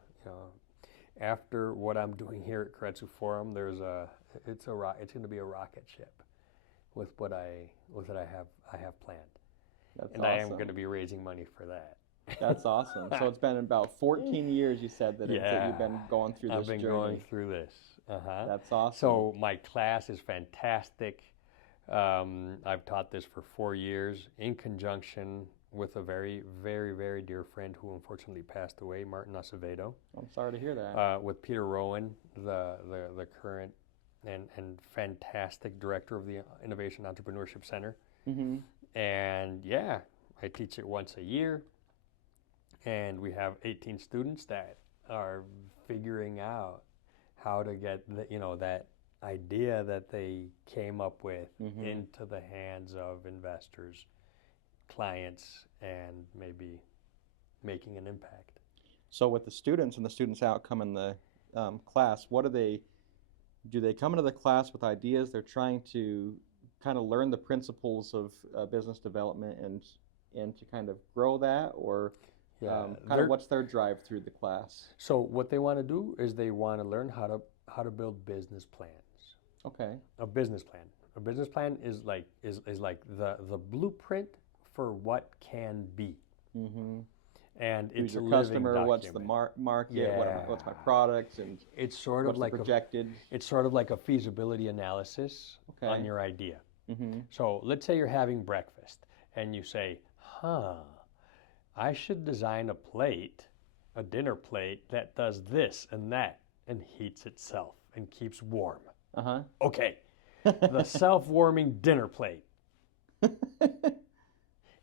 after what I'm doing here at Keiretsu Forum, it's going to be a rocket ship with what I have planned. That's and awesome. I am going to be raising money for that. That's awesome. So it's been about 14 years, you said, that you've been going through this I've been journey. going through this. That's awesome. So my class is fantastic. I've taught this for 4 years in conjunction with a very, very, very dear friend who unfortunately passed away, Martin Acevedo. I'm sorry to hear that. With Peter Rowan, the current and fantastic director of the Innovation Entrepreneurship Center. And yeah, I teach it once a year. And we have 18 students that are figuring out how to get that idea that they came up with into the hands of investors, clients, and maybe making an impact. So with the students and the students' outcome in the class, what do they come into the class with ideas? They're trying to kind of learn the principles of business development and to kind of grow that, or what's their drive through the class? So what they want to do is they want to learn how to build business plans. Okay. A business plan. A business plan is like the blueprint for what can be. And Who's it's a your living customer? document. What's the market? Yeah. What's my product? And it's sort what's of like projected? It's sort of like a feasibility analysis on your idea. So let's say you're having breakfast and you say, I should design a dinner plate that does this and that and heats itself and keeps warm. Okay, the self-warming dinner plate.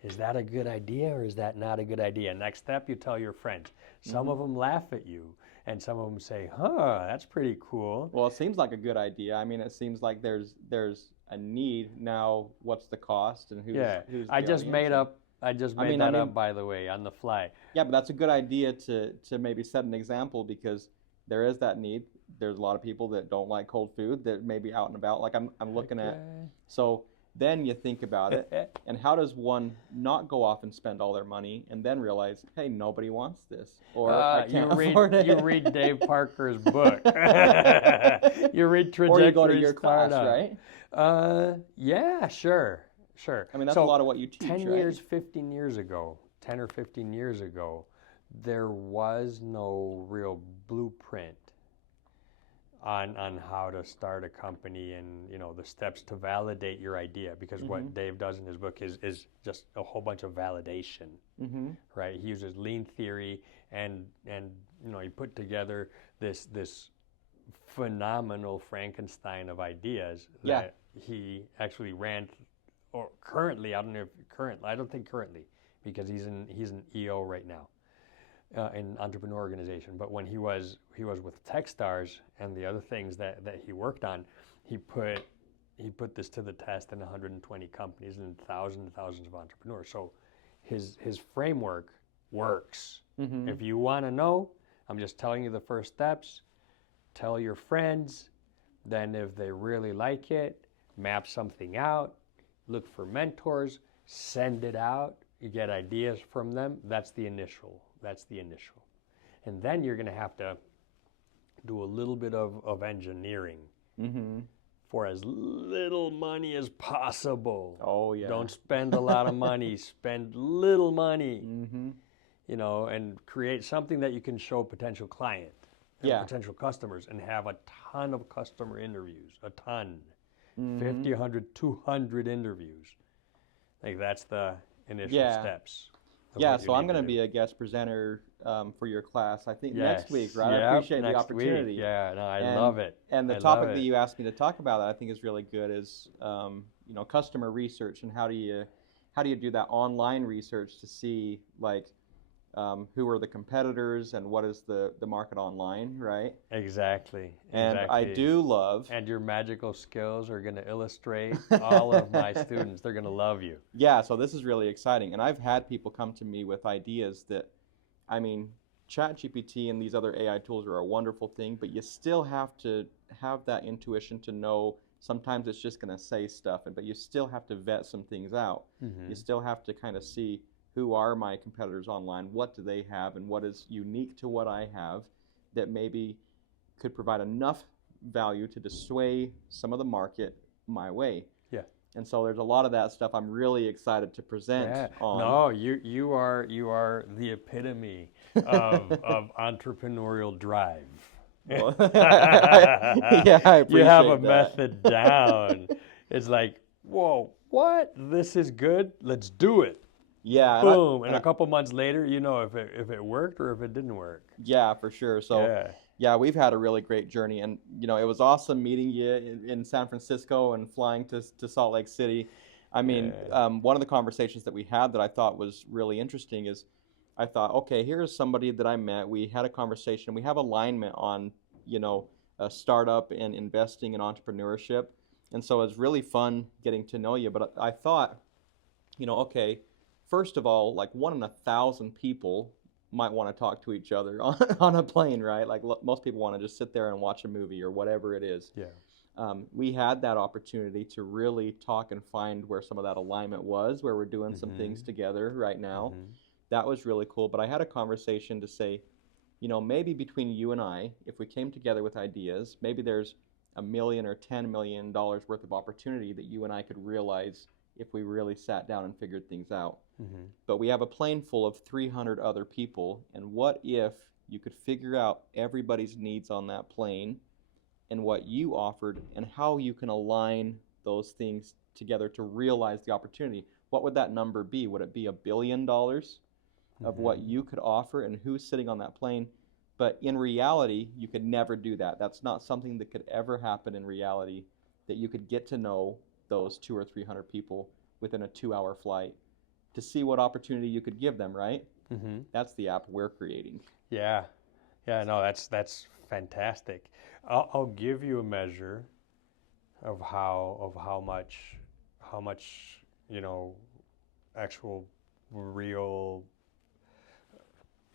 Is that a good idea or is that not a good idea? Next step, you tell your friends. Some of them laugh at you and some of them say, that's pretty cool. Well, it seems like a good idea. I mean, it seems like there's a need. Now, what's the cost and who's the I just made audience? that up, by the way, on the fly. Yeah, but that's a good idea to maybe set an example, because there is that need. There's a lot of people that don't like cold food that may be out and about. Like I'm looking at. So then you think about it, and how does one not go off and spend all their money and then realize, hey, nobody wants this, or I can't afford it. You read Dave Parker's book. You read Trajectories. Or you go to your class, right? Yeah, sure. I mean, that's a lot of what you teach, 10 right? years, 15 years ago, 10 or 15 years ago, there was no real blueprint on how to start a company and the steps to validate your idea, because what Dave does in his book is just a whole bunch of validation, right? He uses lean theory and he put together this phenomenal Frankenstein of ideas that he actually ran. Or currently, I don't think currently, because he's an EO right now in entrepreneur organization. But when he was with Techstars and the other things that he worked on, he put this to the test in 120 companies and thousands and thousands of entrepreneurs. So his framework works. If you want to know, I'm just telling you the first steps. Tell your friends. Then if they really like it, map something out. Look for mentors, send it out, you get ideas from them. That's the initial. And then you're going to have to do a little bit of engineering for as little money as possible. Oh, yeah. Don't spend a lot of money, spend little money. and create something that you can show potential client and Yeah. potential customers and have a ton of customer interviews, a ton, Mm-hmm. 50, 100, 200 interviews. Like that's the initial Yeah. steps. Yeah, so I'm going to be a guest presenter for your class, I think next week, right? Yep, I appreciate the next opportunity. week. Yeah, no, I And- love it. And the I love topic it. that you asked me to talk about that I think is really good is, customer research, and how do you do that online research to see like who are the competitors and what is the market online, right? Exactly. And I do love. And your magical skills are going to illustrate all of my students. They're going to love you. Yeah, so this is really exciting. And I've had people come to me with ideas that, ChatGPT and these other AI tools are a wonderful thing, but you still have to have that intuition to know sometimes it's just going to say stuff, but you still have to vet some things out. Mm-hmm. You still have to kind of see who are my competitors online, what do they have, and what is unique to what I have that maybe could provide enough value to dissuade some of the market my way. Yeah. And so there's a lot of that stuff I'm really excited to present on. No, you are the epitome of entrepreneurial drive. Well, yeah, I appreciate You have a that. method down. It's like, whoa, what? This is good. Let's do it. Yeah. Boom. And a couple months later, you know if it worked or if it didn't work. Yeah, for sure. So yeah, we've had a really great journey, and it was awesome meeting you in San Francisco and flying to Salt Lake City. One of the conversations that we had that I thought was really interesting is, I thought, okay, here's somebody that I met. We had a conversation. We have alignment on, a startup and investing in entrepreneurship, and so it's really fun getting to know you. But I thought, okay, first of all, like 1 in 1,000 people might want to talk to each other on a plane, right? Like most people want to just sit there and watch a movie or whatever it is. Yeah. We had that opportunity to really talk and find where some of that alignment was, where we're doing some things together right now. Mm-hmm. That was really cool. But I had a conversation to say, maybe between you and I, if we came together with ideas, maybe there's $1 million or $10 million worth of opportunity that you and I could realize if we really sat down and figured things out. Mm-hmm. But we have a plane full of 300 other people, and what if you could figure out everybody's needs on that plane and what you offered and how you can align those things together to realize the opportunity? What would that number be? Would it be $1 billion of what you could offer and who's sitting on that plane? But in reality, you could never do that. That's not something that could ever happen in reality, that you could get to know those 200 or 300 people within a 2-hour flight to see what opportunity you could give them, right? Mm-hmm. That's the app we're creating. Yeah. No, that's fantastic. I'll give you a measure of how much actual real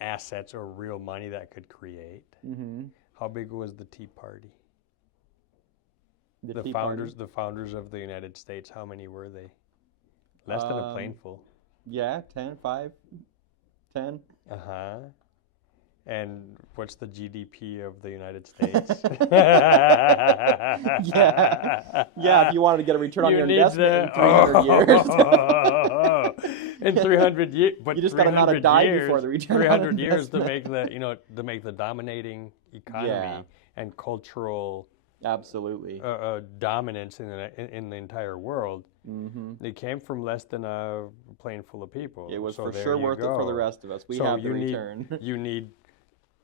assets or real money that could create. Mm-hmm. How big was the Tea Party? The Tea Party? The founders of the United States, how many were they? Less than a plane full. Yeah, 10, 5, 10. Uh-huh. And what's the GDP of the United States? Yeah, if you wanted to get a return on your investment in 300 years. In 300 years, but you just got to not die before the return 300 on years to investment. make the dominating economy and cultural absolutely dominance in the entire world. Mm-hmm. It came from less than a plane full of people. It was so for sure worth it for the rest of us. We have the return. You need,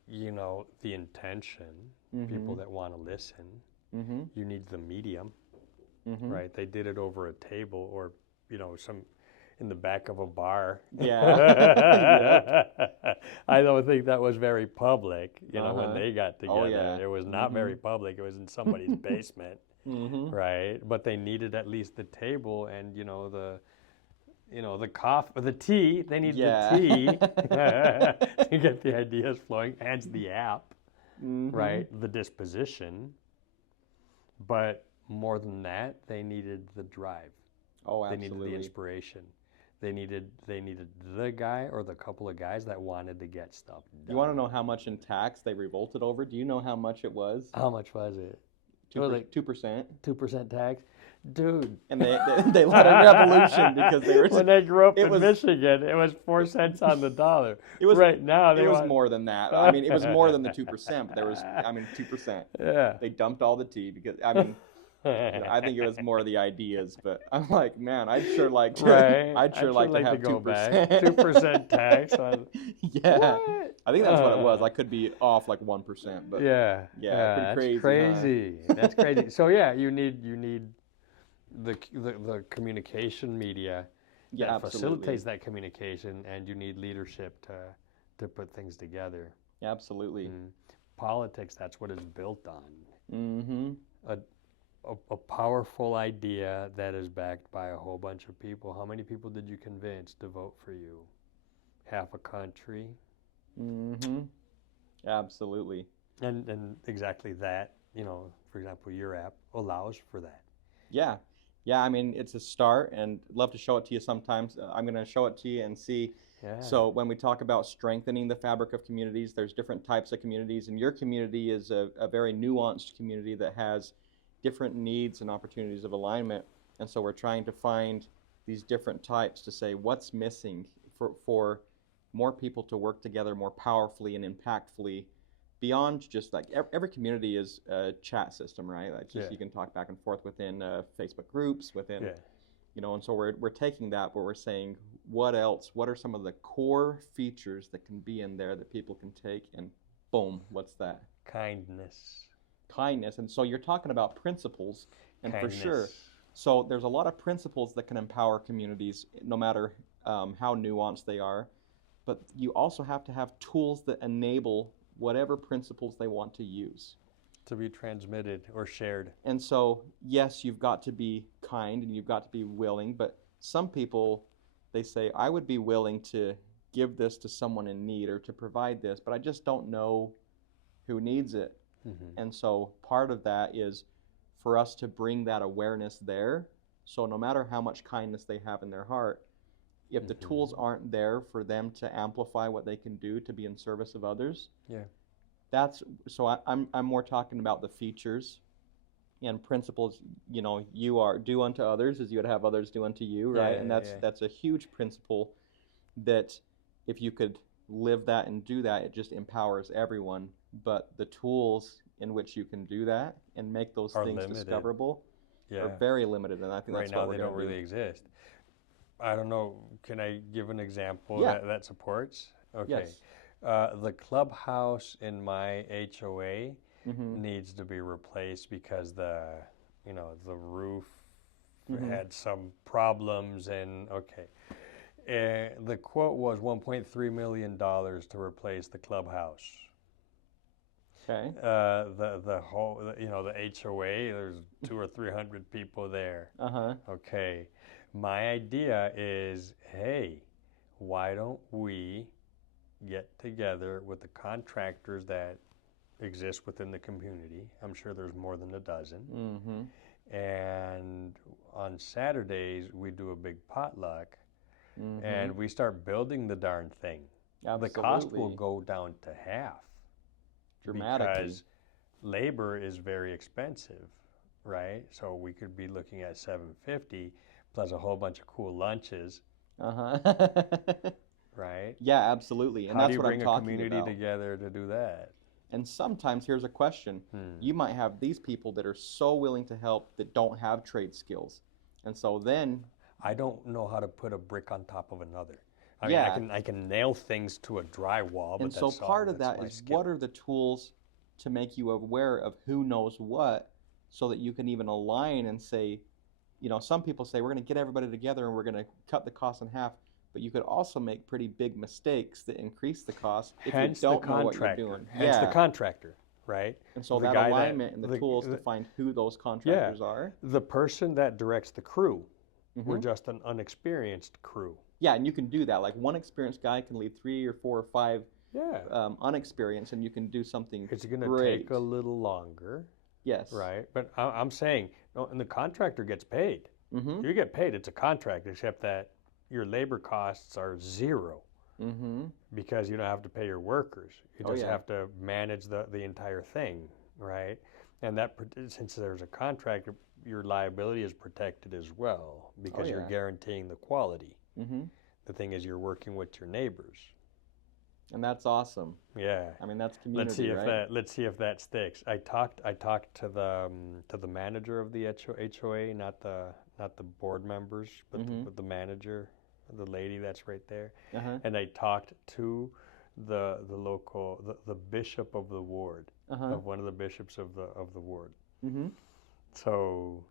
the intention, people that want to listen. Mm-hmm. You need the medium, mm-hmm. right? They did it over a table or, some in the back of a bar. Yeah. I don't think that was very public, when they got together. Oh, yeah. It was not very public. It was in somebody's basement, right? But they needed at least the table and, the coffee, the tea. They need the tea to get the ideas flowing. Hence the app, right? The disposition. But more than that, they needed the drive. Oh, They absolutely. needed the inspiration. They needed the guy or the couple of guys that wanted to get stuff done. You want to know how much in tax they revolted over? Do you know how much it was? How much was it? 2%. 2% tax. Dude. And they led a revolution because they were. When they grew up it in was- Michigan, it was 4 cents on the dollar. It was right now. They It was want... more than that. I mean, it was more than the 2%. But there was, 2%. Yeah. They dumped all the tea because I think it was more the ideas. But I'm like, man, I'd sure like to. Right. I'd sure like to have go 2%. back. 2% tax on. Yeah. What? I think that's what it was. I could be off like 1%, but Yeah. yeah, pretty that's crazy, huh? That's crazy. So yeah, you need the communication media that absolutely. facilitates that communication, and you need leadership to put things together. Absolutely. Politics, that's what it's built on. Mm-hmm. A powerful idea that is backed by a whole bunch of people. How many people did you convince to vote for you? Half a country? Mm-hmm. Absolutely. And exactly that, for example, your app allows for that. Yeah. Yeah, I mean, it's a start, and I'd love to show it to you sometimes. I'm going to show it to you and see. Yeah. So when we talk about strengthening the fabric of communities, there's different types of communities, and your community is a very nuanced community that has different needs and opportunities of alignment. And so we're trying to find these different types to say what's missing for more people to work together more powerfully and impactfully beyond just like every community is a chat system, right? Like just you can talk back and forth within Facebook groups, within, and so we're taking that, but we're saying what else? What are some of the core features that can be in there that people can take and boom, what's that? Kindness. And so you're talking about principles, and Kindness. for sure. So there's a lot of principles that can empower communities, no matter how nuanced they are. But you also have to have tools that enable whatever principles they want to use. To be transmitted or shared. And so, yes, you've got to be kind and you've got to be willing, but some people, they say, I would be willing to give this to someone in need or to provide this, but I just don't know who needs it. Mm-hmm. And so part of that is for us to bring that awareness there. So no matter how much kindness they have in their heart, if the tools aren't there for them to amplify what they can do to be in service of others, I'm more talking about the features and principles. You are do unto others as you would have others do unto you, right? And that's a huge principle that if you could live that and do that, it just empowers everyone. But the tools in which you can do that and make those things limited. Discoverable are very limited, and I think right that's now what we're they don't really exist. I don't know. Can I give an example that supports? Okay. Yes. The clubhouse in my HOA needs to be replaced because the roof had some problems, and the quote was $1.3 million to replace the clubhouse. Okay. The whole the HOA, there's 200 or 300 people there. Okay. My idea is, hey, why don't we get together with the contractors that exist within the community? I'm sure there's more than a dozen. And on Saturdays, we do a big potluck, and we start building the darn thing. Absolutely. The cost will go down to half. Dramatically. Because labor is very expensive, right? So we could be looking at $750 plus a whole bunch of cool lunches. Right? Yeah, absolutely. And How that's do you what bring I'm a talking community about. together to do that? And sometimes, here's a question. You might have these people that are so willing to help that don't have trade skills. And so then... I don't know how to put a brick on top of another. I mean, I can nail things to a drywall, but and so part of that is what are the tools to make you aware of who knows what so that you can even align and say, some people say we're going to get everybody together and we're going to cut the cost in half, but you could also make pretty big mistakes that increase the cost if you don't know what you're doing. Hence the contractor, right? And so that alignment and the tools to find who those contractors are. The person that directs the crew. We're just an unexperienced crew. Yeah, and you can do that. Like one experienced guy can lead 3 or 4 or 5 unexperienced, and you can do something great. It's going to take a little longer. Yes. Right? But I'm saying, and the contractor gets paid. You get paid. It's a contract, except that your labor costs are zero because you don't have to pay your workers. You just have to manage the entire thing, right? And that since there's a contract, your liability is protected as well because you're yeah. guaranteeing the quality. Mm-hmm. The thing is, you're working with your neighbors. And that's awesome. Yeah. I mean, that's community, Let's see if that sticks. I talked to the manager of the HOA, not the board members, but, Mm-hmm. but the manager, the lady that's right there. Uh-huh. And I talked to the local the bishop of the ward, Uh-huh. of one of the bishops of the ward. Mm-hmm. So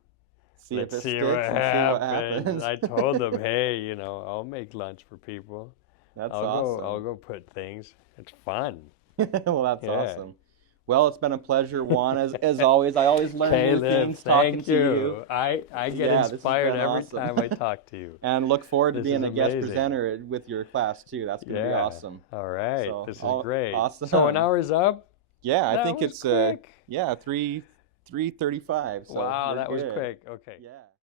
See let's if it see sticks what and happens. see what happens. I told them, hey, I'll make lunch for people. That's I'll awesome. go put things. It's fun. Well, that's Yeah. awesome. Well, it's been a pleasure, Juan. As always, I always learn new Caleb, things talking thank to you. I get Yeah, this has inspired been every awesome. time I talk to you. And look forward to This being is a guest amazing. presenter with your class too. That's going to be awesome. All right. So, This is all- great. awesome. So an hour is up? Yeah, I That think was it's quick. 3:35. So Wow, we're that was good. quick. Okay. Yeah.